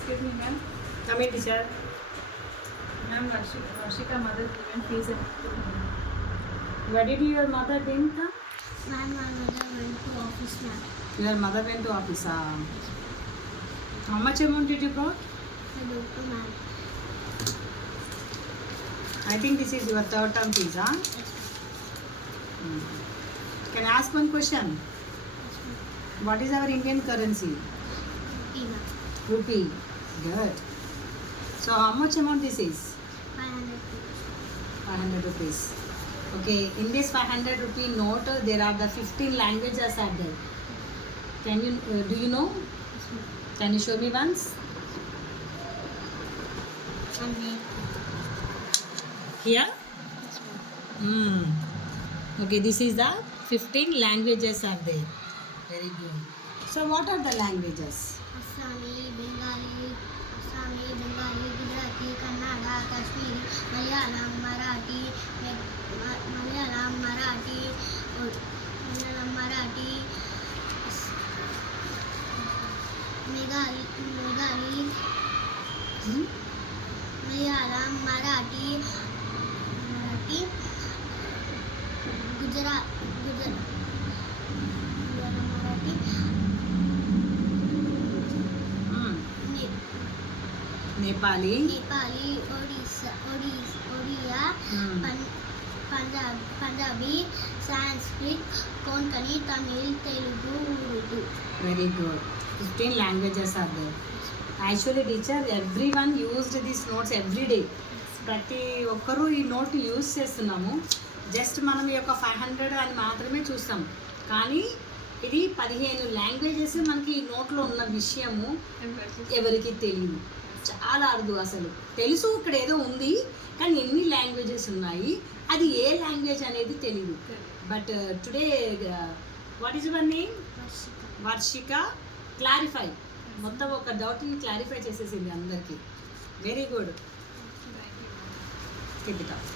Excuse me, ma'am. Come in, teacher. Ma'am, Varshika mother given fees and Where did your mother didn't come? Ma'am, my mother went to office, ma'am. Your mother went to office. How much amount did you brought? I don't know, ma'am. I think this is your third term fees, huh? Yes, ma'am. Can I ask one question? Yes, ma'am. What is our Indian currency? Okay, ma'am. Rupee. Good. So how much amount this is? 500 rupees. 500 rupees. Okay, in this 500 rupee note, there are the 15 languages are there. Can you, do you know? Yes, ma'am. Can you show me once? And me. Here? Yes, ma'am. Okay, this is the 15 languages are there. Very good. So what are the languages? Assami, Bengali, Gujarati, Kannada, Kashmiri, Malayalam, Marathi, Hmm? Malayalam, Marathi, Gujarat, Hmm. Nepali. Nepali, Odia, Hmm. Punjabi, Sanskrit, Konkani, Tamil, Telugu, Urdu. Very good. 15 languages are there. Actually, teacher, everyone used these notes every day. ప్రతి ఒక్కరూ ఈ note use చేస్తున్నాము. Just మనం ఈ యొక్క 500 అని మాత్రమే చూస్తాం. కానీ ఇది 15 లాంగ్వేజెస్ మనకి ఈ నోట్లో ఉన్న విషయము ఎవరికి తెలియదు. చాలా అరుదు అసలు. తెలుసు ఇక్కడ ఏదో ఉంది, కానీ ఎన్ని లాంగ్వేజెస్ ఉన్నాయి, అది ఏ లాంగ్వేజ్ అనేది తెలియదు. But today what is your name? Varshika clarify, మొత్తం ఒక డౌట్ని క్లారిఫై చేసేసింది అందరికీ. Very good. Keep it up.